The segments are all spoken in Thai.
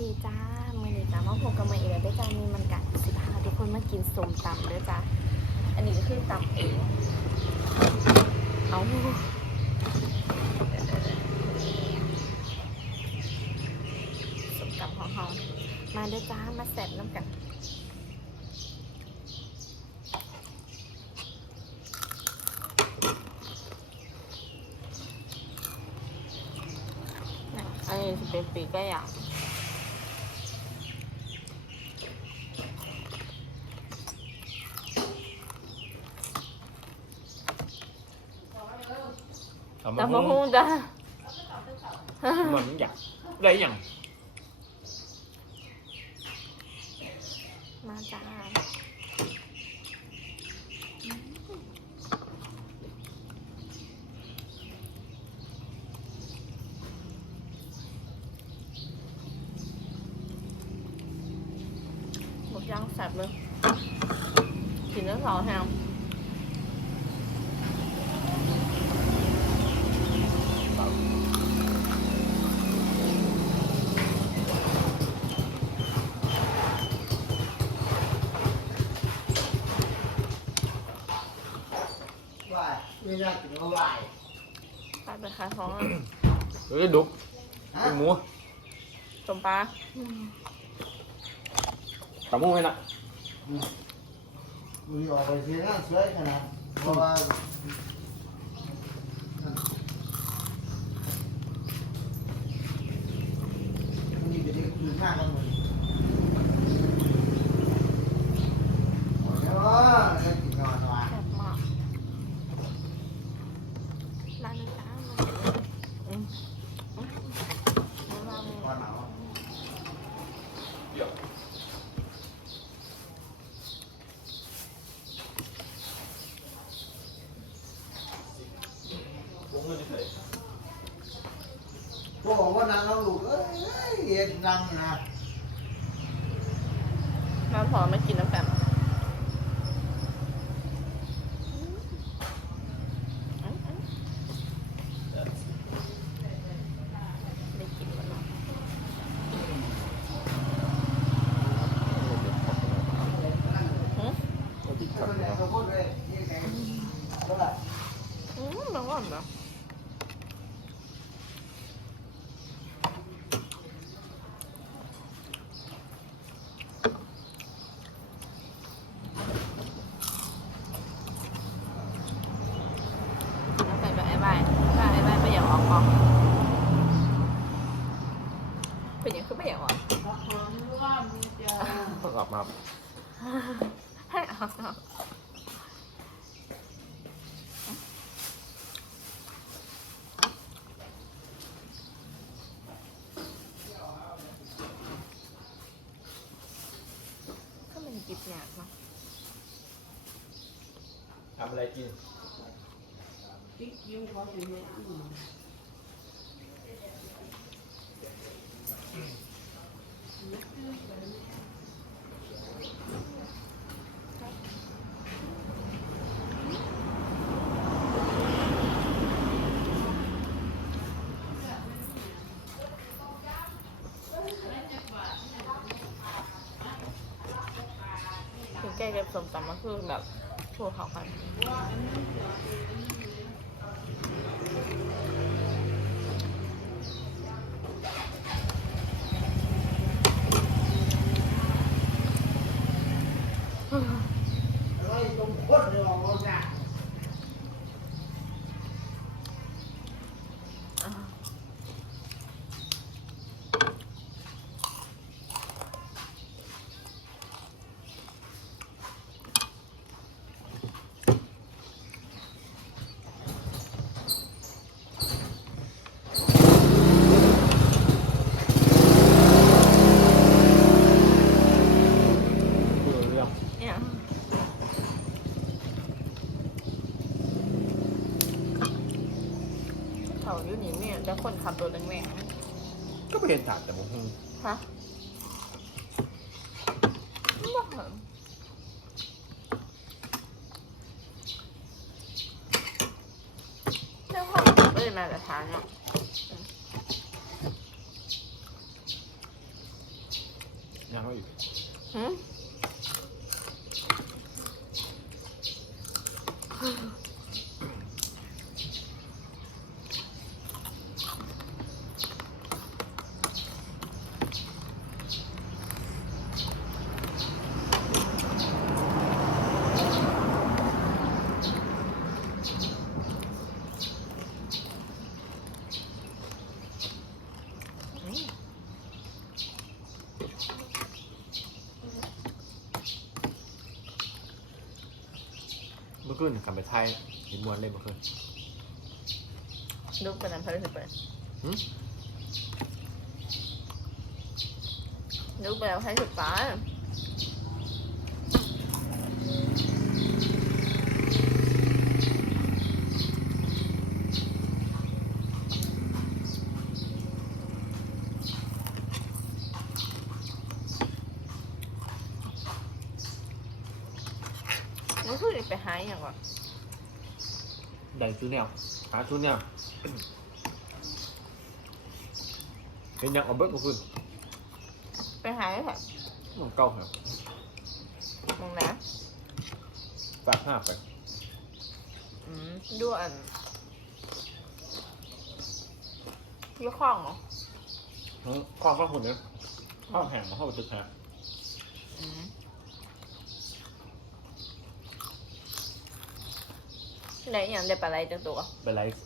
ดีจ้ามือนี้จ้ามาพบกับมืออีกแล้วเด้วยจ้ามีมันกัดสิพาทุกคนมากินส้มตำเด้อจ้าอันนี้ก็คือตำเองเอาส้มตำหองเฮามาเด้อจ้ามาแซ่บน้ำกันนะอันนี้จะเป็นปีกไก่ย่าง เอาตำมามะหุ้ฮูงจ้ามันอยากได้อย่างมาจ้าหมดย่างแซ่บเลยกินแล้วสองแฮม ว่าไม่น่ากินเอาไหว ไปไป ขายของอะเฮ้ยดุกฮะเป็นหมูต้มปลาตำมูให้นะ มึงออกไปเสียงานสวยขนาดเพราะว่ามันมีเป็นคืนมากกันหมดแล้วก็กินนอนว่ะ แซ่บมากร้านนี้จ้าอืมอืมอืมร้านนี้ วันหนาว พวกบอกว่า นางเราลูกเอ้ยเอ็นดังนะ มาพอไหมนน้ำกันอืมอืมได้กินก่อนเนาะหืม ก็เลยเขาพูดเลยนี่ไงก็แบบ อืมมันก่อนเนาะเอาไปแบบไอ้ใบไอ้ใบไปอย่างออกออกเป็นอย่างคือไม่อย่างออก ต้องกลับมา ให้ออ กออกก็มันจิบหยาบเนาะทำอะไรกินถึง แกงกับสมตำมันคือแบบโชัวเขากัน อะไรตรงโคตรเลยว่าจ้ะ คือเรื่อง เนี่ย เขาอยู่นี่เนี่ยจะคนขับรถแรงๆก็ไปเห็นถาดแต่ผมหุ้งฮะไม่บอกเหรอเรื่องของไม่ได้มาตรฐานเนาะ ยังไม่อยู่ หืมอืม เมื่อคืนกลับไปไทยเห็นมวนเล่นเมื่อคืนลูกเป็นน้ำพระฤาษีเปิดหึลูกเป็นน้ำพระฤาษีฟ้ามันคือไปหาอย่างวะ ได้ซื้อแนวหาซื้อแนวเห็นยังเอาเบิร์ดเมื่อคืนไปหาแถบมันเก่าครับมองนะฝากห้าไปอืมดูอันยี่ข้องเหรอทั้งข้าวข้าวคนเนี่ยข้าวแห้งมาเข้าไปตึกหาอืม ไหนอย่างเด็ดปลาไหลจังตัวไปไลฟ์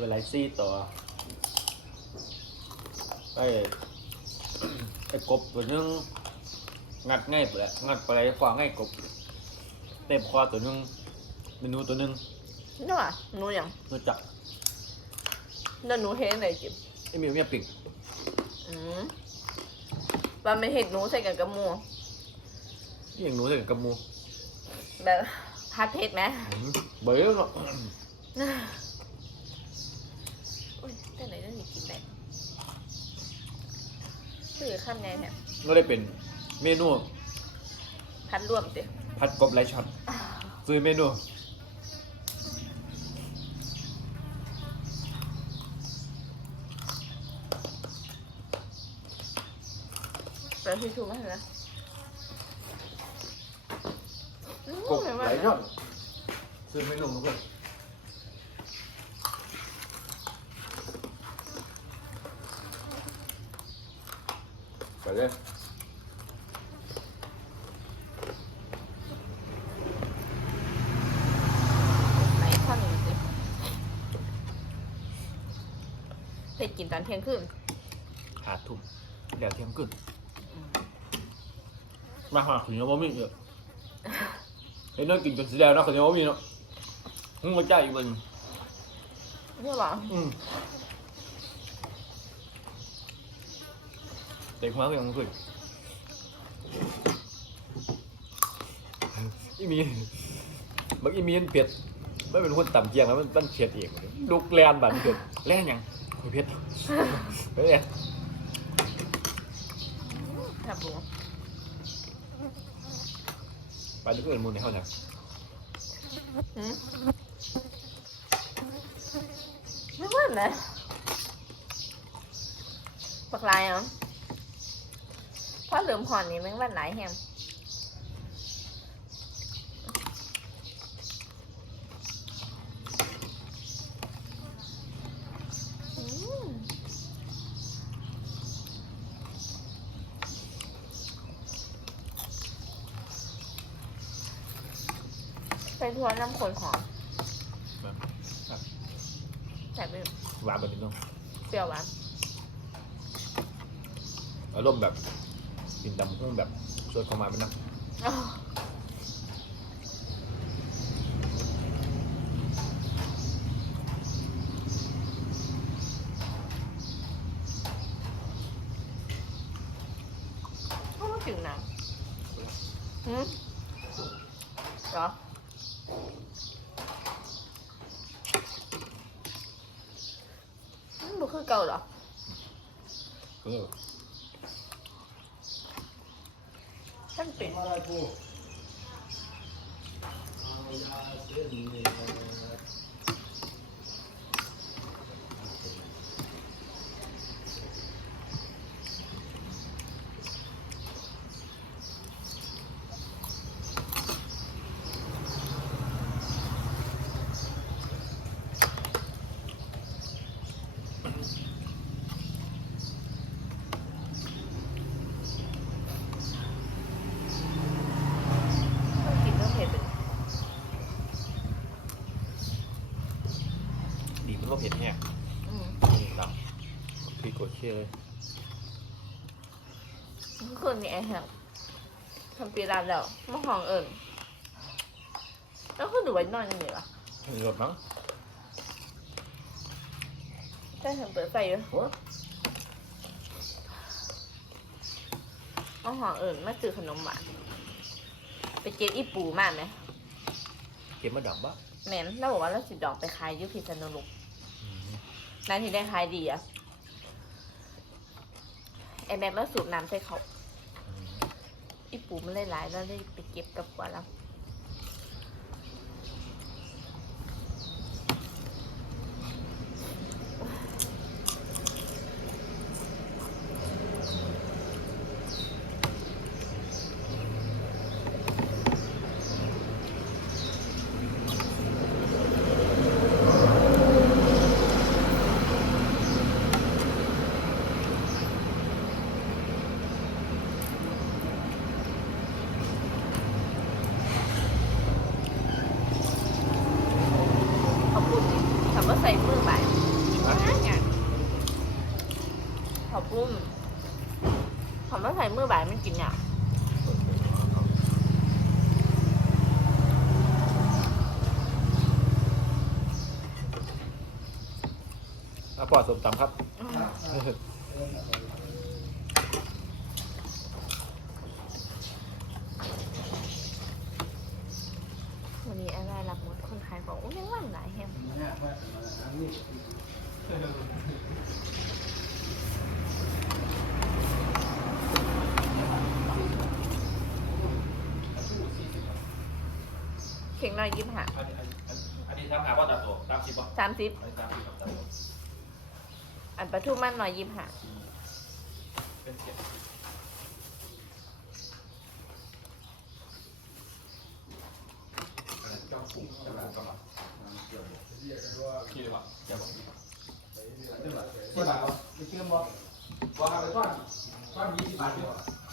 ไปไลฟ์ซี่ต่อไอ้ไอ้กบตัวนึงงัดง่ายไปแล้วงัดไปคว้าง่ายกบเต็มคว้าตัวนึงเมนูตัวนึงนี่ว่ะหนูอย่างรู้จักนั่นหนูเห็นไหนจิบไอ้เมียเมียปิ่งอืมว่าไม่เห็นหนูใส่กันกับหมูนี่อย่างหนูใส่กับกระมูแบบ พัดเพชรไหมอืมเบื่อเนาะอุ้ยแต่ไหนจะหนีกินได้คือข้ามไงเนี่ยก็ได้เป็นเมนูพัดรวมสิผัดกบไรช็อตซื้อเมนูไปที่ชูมาเถอะนะอื มกบไรช็อตซื้อเมนูมาเพื่อนไปเลยไหนข้าวหนึ่งสิเด็ดกินตอนเที่ยงคืนหาทุ่มเดี๋ยวเที่ยงคืนมาหาขุนยาบ่ามีเยอะ เห็นน้อยกินจนสีแดงเนาะขุนยาบ่มีเนาะมึงมาจ่ายอีกมันเรียกว่าอืมเด็กมาก็ยังขึ้นอีมีบักอีมีมันเผ็ดไม่เป็นคนต่ำเกียงแล้วมันตั้งเผ็ดเองลูกแลนบันเผ็ดแล่นยังโอ้ยเผ็ดเฮ้ยถ้าบูไปลูกเอินมูลในเขาเนี่ยไม่ว่านะปักลายเหรอเพราะเหลือมหอนนี่แม่งวันไหนแฮมอืม ไปทัวร์น้ำขนหอมแต่เป็นหวานแบบนี้ต้องเปรี้ยวหวานอารมณ์แบบกินตำหุ้งแบบสดเข้ามาเป็นน้อ้ મારા เผ็ดเห้งอืนี่ครับพริกกดเชี่ยเลยทุกคนนี่ไอ้ครับทำปีรันแล้วมะฮองเอิญแล้วคุณดูไว้นอนยังไงวะหยุดมั้งใช่เห็นเปิดไฟอยู่โอ้ยมะฮองเอิญมาซื้อขนมหวานไปเก็บอีปูมากไหมเก็บมาดอกบ้าแหม่นเราบอกว่าเราสิดอกไปขายยุพิษณุโลก นั่นที่ได้ขายดีอะไอแม่มาสูบน้ำใส่เขาอีปูมันหลายๆแล้วได้ไปเก็บกับกว่าเรา เขาพูดคำว่าใส่มือบ่ายง่ายไงเขาปุ้มคำว่าใส่มือบ่ายมันกินอย่าง อะปอดสมตำครับวันนี้อะไรรับหมดคนขายบอกว่ายังว่างหลายแฮมเข่งน้อยยิ้มหาอันนี้ทำหาว่าตัดตัวตามสิบป่ะสามสิบ ตามสิบตัดตัว อันปลาทูมันหน่อยยิ้มหาเป็นเจ็ดจ้าฟุ้งเจ้าฟุ้งกำลังที่เลยปะเจ้าฟุ้งที่บาทไม่เชื่อมบ่ว่าไปก้อนก้อนยี่สิบบาทเดียวครับผ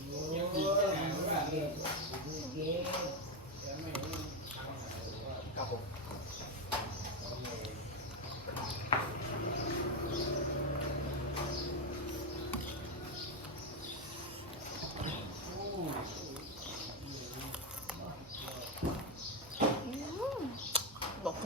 มบอกหัวเขียวเลยว่าค่ะมันจังน่ารักมันตัวใหญ่ดิตัวใหญ่เลยครับฮะต้องหามันกันมาเรื่อยไม่รู้ว่าเธอเป็นจำไหม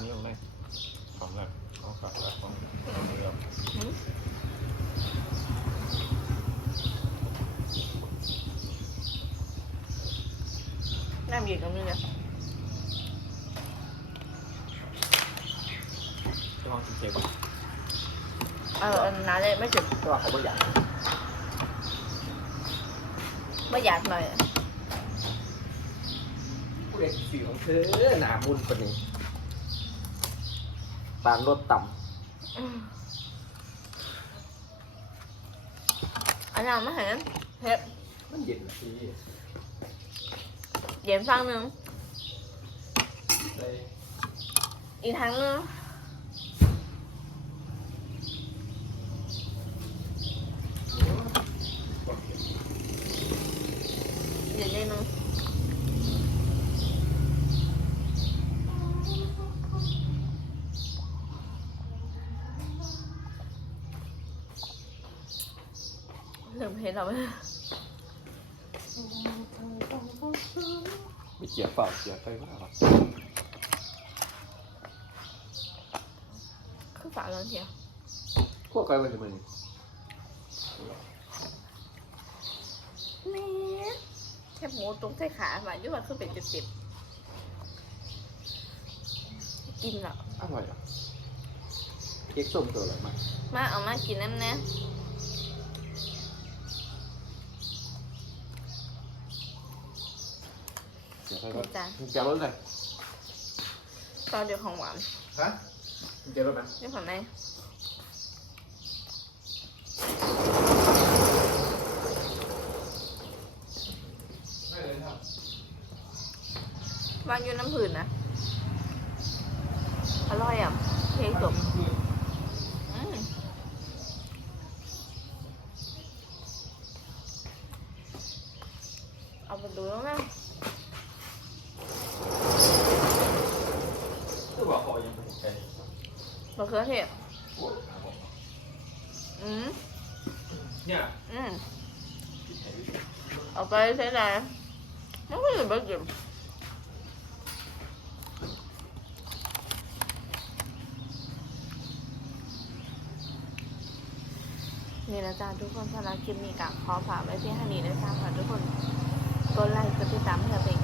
งยังไงของแรกของฝากแรกของของเรือน้ำเย็นตรงนี้เนี่ ผู้เด็กสีของเธอหนาบุญปานนี้ปานรถต่อืมอันนั้นไม่เห็นเห็บำมันเย็นสิเย็นฟังหนึ่งเลยอีกทั้งหนึงเย็นนิดนึง เริ่มเห็นแล้วไหมไม่เจียบเปล่าเจียบไปมากครับคือฝาแล้วเทียวพวกใครมันจะมันแม่แค่หมูตรงใส่ขาหมายถึงว่าคือเป็นเจ็บๆกินแล้วอร่อยอะเค้กส้มตัวอร่อยมากมาเอามากินน้ำนะ เดี๋ยวค่อยก็จ้ะแกรถเลยตอนเดียวของหวานอฮะเจอรถไหมนี่ฝั่งไหนไม่เลยครับวางอยู่น้ำผืนนะ อร่อยอะเค้กสมอืมเอาไปดูแล้วไหม คือว่าเขายังไม่ใช่ มะเขือเทศ โอ้ยหาบอกอืมเนี่ยอืมเอาไปใช้ได้มันก็อยู่บ้านจิมนี่นะจ๊ะทุกคนสำหรับคลิปนี้กับขอฝากไว้เพียงเท่านี้นะจ๊ะฝากทุกคนกดไลค์กดติดตามเพื่อเป็นกำลัง